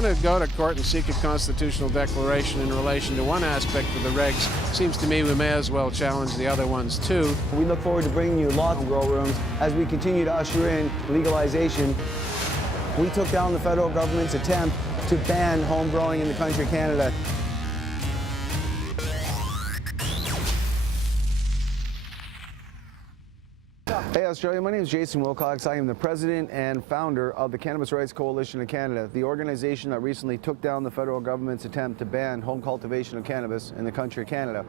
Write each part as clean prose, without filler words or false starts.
going to go to court and seek a constitutional declaration in relation to one aspect of the regs, seems to me we may as well challenge the other ones too. We look forward to bringing you lots of grow rooms as we continue to usher in legalization. We took down the federal government's attempt to ban home growing in the country of Canada. Hey Australia, my name is Jason Wilcox. I am the president and founder of the Cannabis Rights Coalition of Canada, the organization that recently took down the federal government's attempt to ban home cultivation of cannabis in the country of Canada.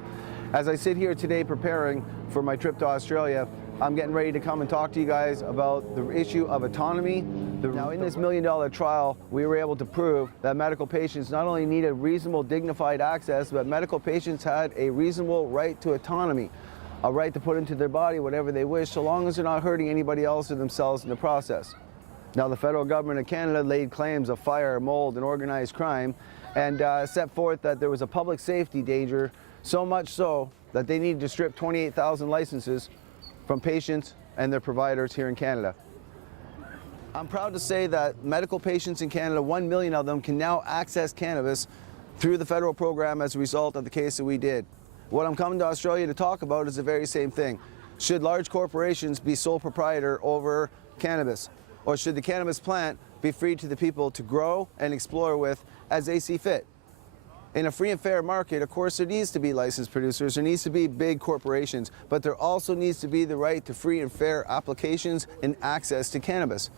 As I sit here today preparing for my trip to Australia, I'm getting ready to come and talk to you guys about the issue of autonomy. Now in this $1 million trial, we were able to prove that medical patients not only needed reasonable, dignified access, but medical patients had a reasonable right to autonomy. A right to put into their body whatever they wish, so long as they're not hurting anybody else or themselves in the process. Now, the federal government of Canada laid claims of fire, mold, and organized crime, and set forth that there was a public safety danger, so much so that they needed to strip 28,000 licenses from patients and their providers here in Canada. I'm proud to say that medical patients in Canada, 1 million of them, can now access cannabis through the federal program as a result of the case that we did. What I'm coming to Australia to talk about is the very same thing. Should large corporations be sole proprietor over cannabis? Or should the cannabis plant be free to the people to grow and explore with as they see fit? In a free and fair market, of course, there needs to be licensed producers, there needs to be big corporations, but there also needs to be the right to free and fair applications and access to cannabis.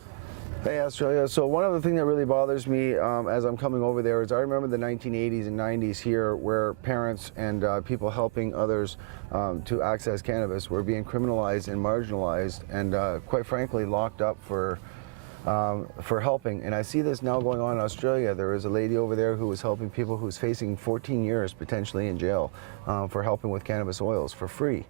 Hey Australia, so one other thing that really bothers me as I'm coming over there is I remember the 1980s and 90s here where parents and people helping others to access cannabis were being criminalized and marginalized and quite frankly locked up for helping. And I see this now going on in Australia. There is a lady over there who was helping people who's facing 14 years potentially in jail for helping with cannabis oils for free.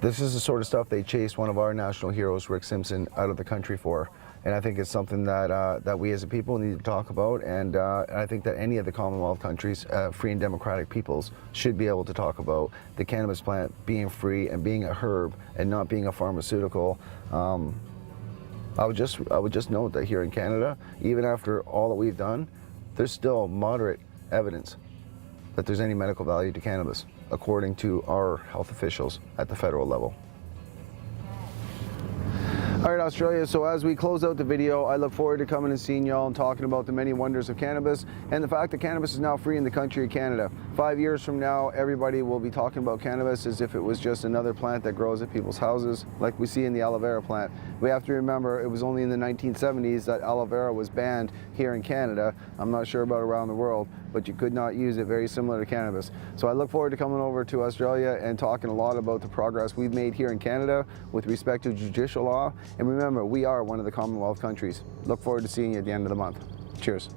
This is the sort of stuff they chased one of our national heroes, Rick Simpson, out of the country for. And I think it's something that, that we as a people need to talk about, and I think that any of the Commonwealth countries, free and democratic peoples, should be able to talk about the cannabis plant being free and being a herb and not being a pharmaceutical. I would just note that here in Canada, even after all that we've done, there's still moderate evidence that there's any medical value to cannabis, according to our health officials at the federal level. All right, Australia, so as we close out the video, I look forward to coming and seeing y'all and talking about the many wonders of cannabis and the fact that cannabis is now free in the country of Canada. 5 years from now, everybody will be talking about cannabis as if it was just another plant that grows at people's houses, like we see in the aloe vera plant. We have to remember it was only in the 1970s that aloe vera was banned here in Canada. I'm not sure about around the world, but you could not use it, very similar to cannabis. So I look forward to coming over to Australia and talking a lot about the progress we've made here in Canada with respect to judicial law. And remember, we are one of the Commonwealth countries. Look forward to seeing you at the end of the month. Cheers.